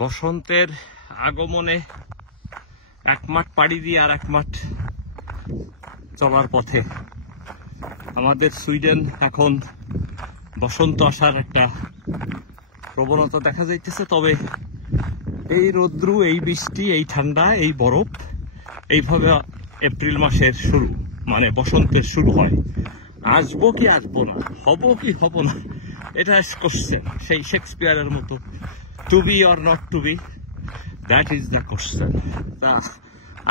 বসন্তের আগমনে এক মাঠ পাড়ি দিয়ে আর এক মাঠ চলার পথে আমাদের সুইডেন এখন বসন্ত আসার একটা প্রবণতা দেখা যাইতেছে। তবে এই রৌদ্রু, এই বৃষ্টি, এই ঠান্ডা, এই বরফ, এইভাবে এপ্রিল মাসের শুরু মানে বসন্তের শুরু হয়। আসবো কি আসবো না, হব কি হব না, এটা কোশ্চেন। সেই শেক্সপিয়ারের মতো, to be or not to be, that is the question. তা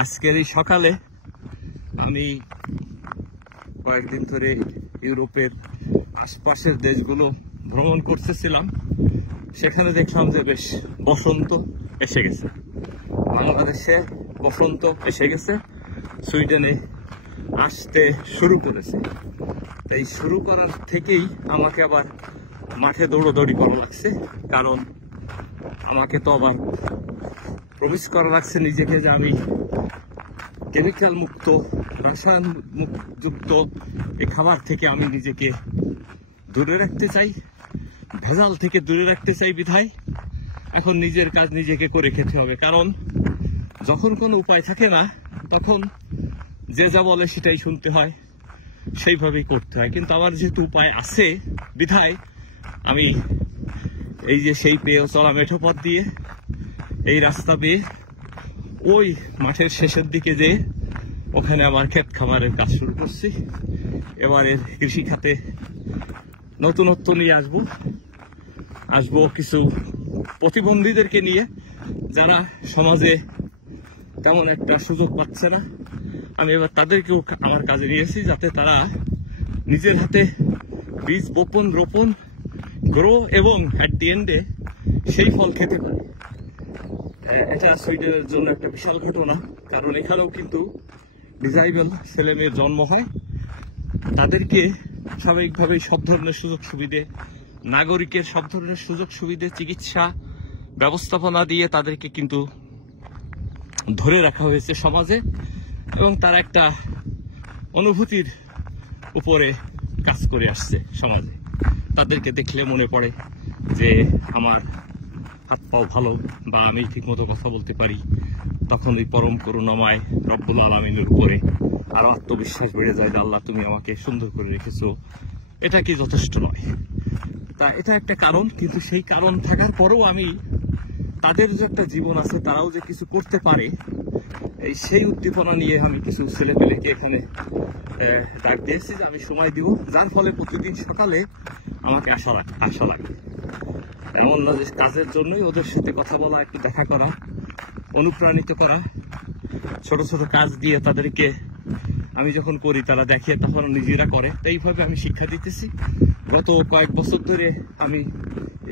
আজকের এই সকালে আমি কয়েকদিন ধরে ইউরোপের আশপাশের দেশগুলো ভ্রমণ করতেছিলাম। সেখানে দেখলাম যে বেশ বসন্ত এসে গেছে, বাংলাদেশে বসন্ত এসে গেছে, সুইডেনে আসতে শুরু করেছে। এই শুরু করার থেকেই আমাকে আবার মাঠে দৌড়াদৌড়ি করা লাগছে, কারণ আমাকে তো আবার প্রবেশ করা লাগছে নিজেকে যে আমি কেমিক্যাল মুক্ত, রসায়ন যুক্ত এই খাবার থেকে আমি নিজেকে দূরে রাখতে চাই, ভেজাল থেকে দূরে রাখতে চাই। বিধায় এখন নিজের কাজ নিজেকে করে খেতে হবে, কারণ যখন কোনো উপায় থাকে না তখন যে যা বলে সেটাই শুনতে হয়, সেইভাবেই করতে হয়। কিন্তু আমার যেহেতু উপায় আছে বিধায় আমি এই যে সেই পেয়ে চলা মেঠো পথ দিয়ে এই রাস্তা বেয়ে ওই মাঠের শেষের দিকে যেয়ে ওখানে আমার ক্ষেত খামারের কাজ শুরু করছি। এবারের কৃষি খাতে নতুনত্ব নিয়ে আসবো কিছু প্রতিবন্ধীদেরকে নিয়ে, যারা সমাজে তেমন একটা সুযোগ পাচ্ছে না। আমি এবার তাদেরকেও আমার কাজে নিয়েছি, যাতে তারা নিজের হাতে বীজ বপন, রোপণ, গ্রো এবং অ্যাট দি এন্ডে সেই ফল খেতে পারে। এটা সুইডেনের জন্য একটা বিশাল ঘটনা, কারণ এখানেও কিন্তু ডিসাইবল ছেলে মেয়ের জন্ম হয়। তাদেরকে স্বাভাবিকভাবে সব ধরনের সুযোগ সুবিধে, নাগরিকের সব ধরনের সুযোগ সুবিধে, চিকিৎসা ব্যবস্থাপনা দিয়ে তাদেরকে কিন্তু ধরে রাখা হয়েছে সমাজে, এবং তারা একটা অনুভূতির উপরে কাজ করে আসছে সমাজে। তাদেরকে দেখলে মনে পড়ে যে আমার হাত পাও ভালো, বা আমি ঠিকমতো কথা বলতে পারি, তখন ওই পরম করুণাময় রব্বুল আলামিনের উপরে আরো আত্মবিশ্বাস বেড়ে যায় যে আল্লাহ তুমি আমাকে সুন্দর করে রেখেছো। এটা কি যথেষ্ট নয়? তা এটা একটা কারণ, কিন্তু সেই কারণ থাকার পরেও আমি তাদের যে একটা জীবন আছে, তারাও যে কিছু করতে পারে, এই সেই উদ্দীপনা নিয়ে আমি কিছু ছেলেপেলেকে এখানে ডাক দিয়েছি যে আমি সময় দিব, যার ফলে প্রতিদিন সকালে আমাকে আশা লাগে। এমন না যে কাজের জন্যই ওদের সাথে কথা বলা, একটু দেখা করা, অনুপ্রাণিত করা, ছোট ছোট কাজ দিয়ে তাদেরকে আমি যখন করি তারা দেখে, তখন নিজেরা করে। এইভাবে আমি শিক্ষা দিতেছি। গত কয়েক বছর ধরে আমি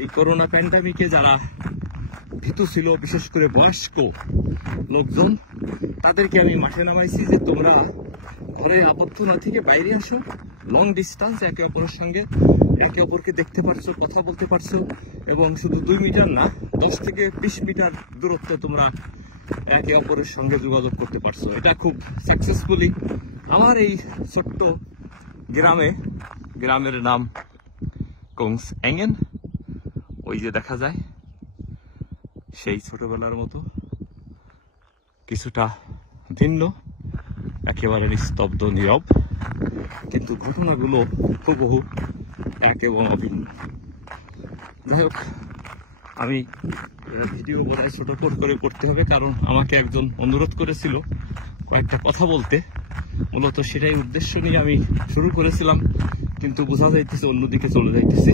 এই করোনা প্যান্ডামিকে যারা ভীতু ছিল, বিশেষ করে বয়স্ক লোকজন, তাদেরকে আমি মাঠে নামাইছি যে তোমরা ঘরে আবদ্ধ না থেকে বাইরে আসো, লং ডিস্টেন্স, একে অপরের সঙ্গে একে অপরকে দেখতে পারছো, কথা বলতে পারছো, এবং শুধু 2 মিটার না, 10 থেকে 20 মিটার দূরত্বে তোমরা একে অপরের সঙ্গে যোগাযোগ করতে পারছো। এটা খুব সাকসেসফুলি আমার এই ছোট্ট গ্রামের নাম কোংসএঙ্গেন, ওই যে দেখা যায় সেই ছোটবেলার মতো, কিছুটা ভিন্ন, একেবারে নিস্তব্ধ, নীরব, কিন্তু ঘটনাগুলো হুবহু এক এবং অভিন্ন। যাই হোক, আমি ভিডিও বোধহয় ছোট করে করতে হবে, কারণ আমাকে একজন অনুরোধ করেছিল কয়েকটা কথা বলতে। মূলত সেটাই উদ্দেশ্য নিয়ে আমি শুরু করেছিলাম, কিন্তু বোঝা যাইতেছে অন্যদিকে চলে যাইতেছি।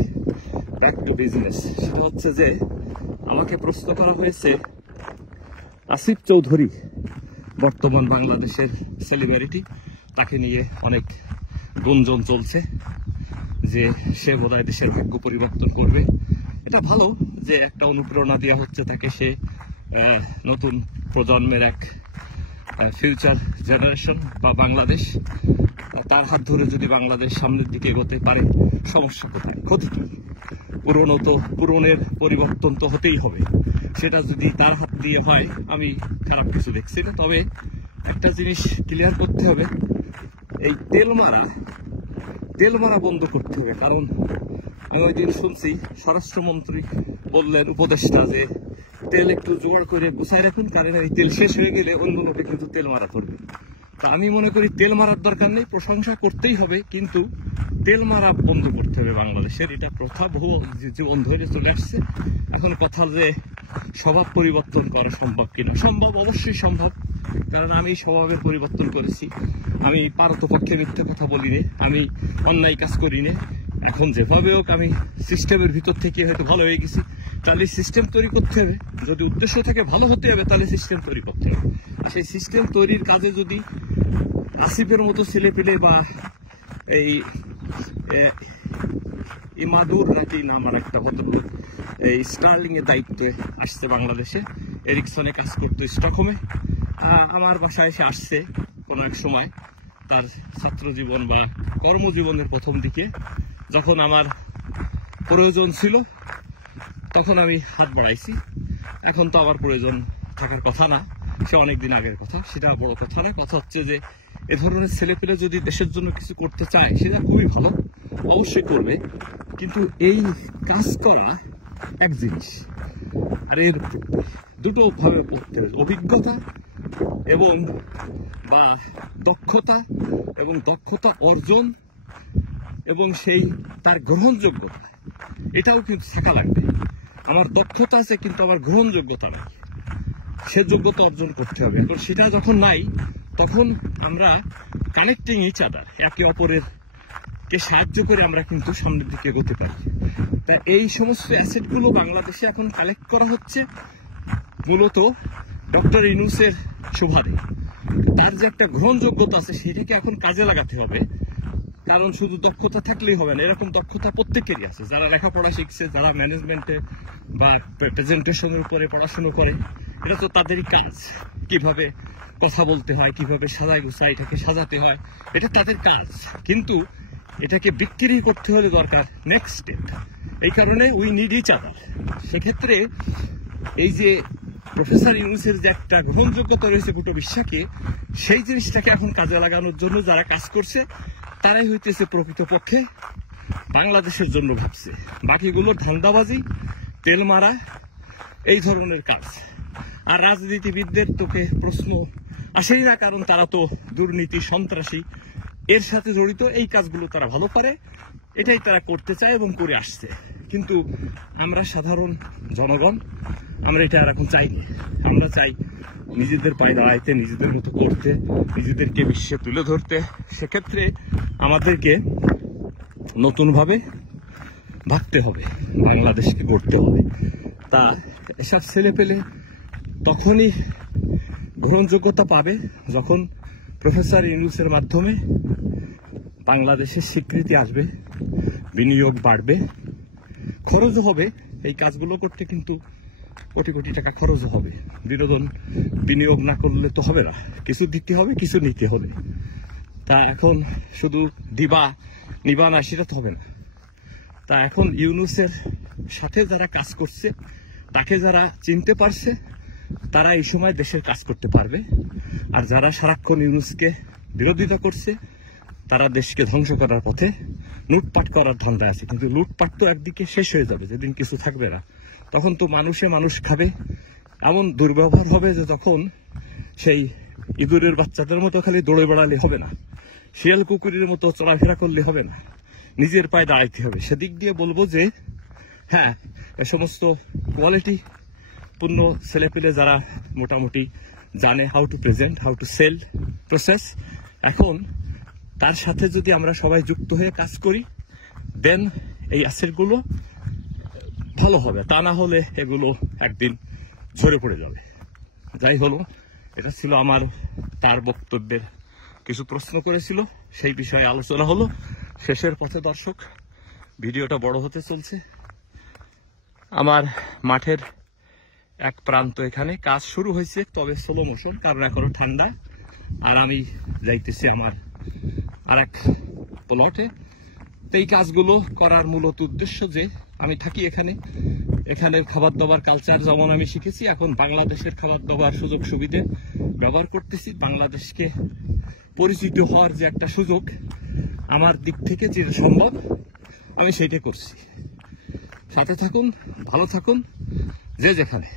Back to business. সেটা হচ্ছে যে আমাকে প্রশ্ন করা হয়েছে, আসিফ চৌধুরী বর্তমান বাংলাদেশের সেলিব্রিটি, তাকে নিয়ে অনেক গুঞ্জন চলছে যে সে বোধহয় দেশের ভাগ্য পরিবর্তন করবে। এটা ভালো যে একটা অনুপ্রেরণা দেওয়া হচ্ছে তাকে, সে নতুন প্রজন্মের এক ফিউচার জেনারেশন বা বাংলাদেশ, তার হাত ধরে যদি বাংলাদেশ সামনের দিকে এগোতে পারে, সমস্যা কোথায়, ক্ষতি কি? পুরনের পরিবর্তন তো হতেই হবে, সেটা যদি তার হাত দিয়ে হয় আমি খারাপ কিছু দেখছি না। তবে একটা জিনিস ক্লিয়ার করতে হবে, এই তেল মারা বন্ধ করতে হবে। কারণ আমি ওই দিন শুনছি স্বরাষ্ট্রমন্ত্রী বললেন, উপদেষ্টা, যে তেল একটু জোগাড় করে গুছায় রাখুন, কারণ এই তেল শেষ হয়ে গেলে অন্য লোকে কিন্তু তেল মারা ধরবে। তা আমি মনে করি তেল মারার দরকার নেই, প্রশংসা করতেই হবে, কিন্তু তেল মারা বন্ধ করতে হবে বাংলাদেশের। এটা প্রথা বহু জীবন ধরে চলে আসছে। এখন কথা যে স্বভাব পরিবর্তন করা সম্ভব কিনা, সম্ভব, অবশ্যই সম্ভব, কারণ আমি স্বভাবের পরিবর্তন করেছি। আমি পারতপক্ষে মিথ্যে কথা বলি নে, আমি অন্যায় কাজ করি নে। এখন যেভাবে হোক আমি সিস্টেমের ভিতর থেকে হয়তো ভালো হয়ে গেছি, তাহলে সিস্টেম তৈরি করতে হবে। যদি উদ্দেশ্য থাকে ভালো হতে হবে, তাহলে সিস্টেম তৈরি করতে হবে। সেই সিস্টেম তৈরির কাজে যদি আসিফের মতো ছেলে পেলে বা এই ইমাদুর নাকি নাম আর একটা ভদ্রলোক এই স্টার্লিং এর দায়িত্বে আসছে বাংলাদেশে, এরিকসনে কাজ করতো স্টকহোমে, আমার বাসায় এসে আসছে কোনো এক সময় তার ছাত্র জীবন বা কর্মজীবনের প্রথম দিকে, যখন আমার প্রয়োজন ছিল তখন আমি হাত বাড়াইছি। এখন তো আমার প্রয়োজন থাকার কথা না, সে অনেকদিন আগের কথা, সেটা বড় কথা না। কথা হচ্ছে যে এ ধরনের ছেলেপেলে যদি দেশের জন্য কিছু করতে চায় সেটা খুবই ভালো, অবশ্যই করবে, কিন্তু এই কাজ করা এক জিনিস, আর এর দুটো ভাবে করতে হবে, অভিজ্ঞতা এবং বা দক্ষতা, এবং দক্ষতা অর্জন এবং সেই তার গ্রহণযোগ্যতা, এটাও কিন্তু থাকা লাগবে। আমার দক্ষতা আছে কিন্তু আমার গ্রহণযোগ্যতা নাই, সে যোগ্যতা অর্জন করতে হবে। এখন সেটা যখন নাই, তখন আমরা কানেক্টিং ইচ আদার, একে অপরের কে সাহায্য করে আমরা কিন্তু সামনের দিকে এগোতে পারি। তা এই সমস্ত অ্যাসেটগুলো বাংলাদেশে এখন কালেক্ট করা হচ্ছে মূলত ডক্টর ইউনূসের সুবাদে। তার যে একটা গ্রহণযোগ্যতা আছে সেটাকে এখন কাজে লাগাতে হবে, কারণ শুধু দক্ষতা থাকলেই হবে না। এরকম দক্ষতা প্রত্যেকেরই আছে, যারা লেখাপড়া শিখছে, যারা ম্যানেজমেন্টে বা প্রেজেন্টেশনের উপরে পড়াশুনো করে, এটা তো তাদেরই কাজ। কিভাবে কথা বলতে হয়, কিভাবে সাজায় গুছায় এটাকে সাজাতে হয়, এটা তাদের কাজ। কিন্তু এটাকে বিক্রি করতে হলে দরকার নেক্সট স্টেপ। এই কারণে উই নিড ইচ আদার। সেক্ষেত্রে এই যে প্রফেসর ইউনূসের যে একটা গ্রহণযোগ্যতা রয়েছে গোটা বিশ্বকে, সেই জিনিসটাকে এখন কাজে লাগানোর জন্য যারা কাজ করছে তারাই হইতেছে প্রকৃতপক্ষে বাংলাদেশের জন্য ভাবছে। বাকিগুলো ধান্দাবাজি, তেল মারা, এই ধরনের কাজ। আর রাজনীতিবিদদের তোকে প্রশ্ন আসেই না, কারণ তারা তো দুর্নীতি, সন্ত্রাসী এর সাথে জড়িত। এই কাজগুলো তারা ভালো পারে, এটাই তারা করতে চায় এবং করে আসছে। কিন্তু আমরা সাধারণ জনগণ আমরা এটা আর এখন চাই না। আমরা চাই নিজেদের পায়ে দাঁড়াইতে, নিজেদের মতো করতে, নিজেদেরকে বিশ্বে তুলে ধরতে। সেক্ষেত্রে আমাদেরকে নতুনভাবে ভাবতে হবে, বাংলাদেশকে গড়তে হবে। তা এসব ছেলে পেলে তখনই গ্রহণযোগ্যতা পাবে যখন প্রফেসর ইউনূসের মাধ্যমে বাংলাদেশের স্বীকৃতি আসবে, বিনিয়োগ বাড়বে, খরচও হবে। এই কাজগুলো করতে কিন্তু কোটি কোটি টাকা খরচও হবে। বিনোদন বিনিয়োগ না করলে তো হবে না, কিছু দিতে হবে, কিছু নিতে হবে। তা এখন শুধু দিবা নিবা না, সেটা তো হবে না। তা এখন ইউনূসের সাথে যারা কাজ করছে, তাকে যারা চিনতে পারছে, তারা এই সময় দেশের কাজ করতে পারবে। আর যারা সারাক্ষণ ইউনূসকে বিরোধিতা করছে, তারা দেশকে ধ্বংস করার পথে, লুটপাট করার ধান্দায় আছে। কিন্তু লুটপাট তো একদিকে শেষ হয়ে যাবে, যেদিন কিছু থাকবে না, তখন তো মানুষে মানুষ খাবে। এমন দুর্ব্যবহার হবে যে তখন সেই ইঁদুরের বাচ্চাদের মতো খালি দৌড়ে বেড়ালে হবে না, শিয়াল কুকুরের মতো চলাফেরা করলে হবে না, নিজের পায়ে দাঁড়াইতে হবে। সেদিক দিয়ে বলবো যে হ্যাঁ, এ সমস্ত কোয়ালিটি পূর্ণ ছেলেপেলে যারা মোটামুটি জানে how to present, how to sell process, এখন তার সাথে যদি আমরা সবাই যুক্ত হয়ে কাজ করি, দেন এই অ্যাসেটগুলো ভালো হবে। তা না হলে এগুলো একদিন ঝরে পড়ে যাবে। যাই হলো, এটা ছিল আমার তার বক্তব্যের কিছু প্রশ্ন করেছিল, সেই বিষয়ে আলোচনা হলো। শেষের পথে দর্শক, ভিডিওটা বড় হতে চলছে। আমার মাঠের এক প্রান্ত এখানে কাজ শুরু হয়েছে, তবে স্লো মোশন, কারণ এখনো ঠান্ডা। আর আমি যাইতেছি আমার আর এক প্লটে। এই কাজগুলো করার মূলত উদ্দেশ্য যে আমি থাকি এখানের খাবার দাবার কালচার যেমন আমি শিখেছি, এখন বাংলাদেশের খাবার দাবার সুযোগ সুবিধে ব্যবহার করতেছি। বাংলাদেশকে পরিচিত হওয়ার যে একটা সুযোগ, আমার দিক থেকে যেটা সম্ভব আমি সেইটা করছি। সাথে থাকুন, ভালো থাকুন, যে যেখানে।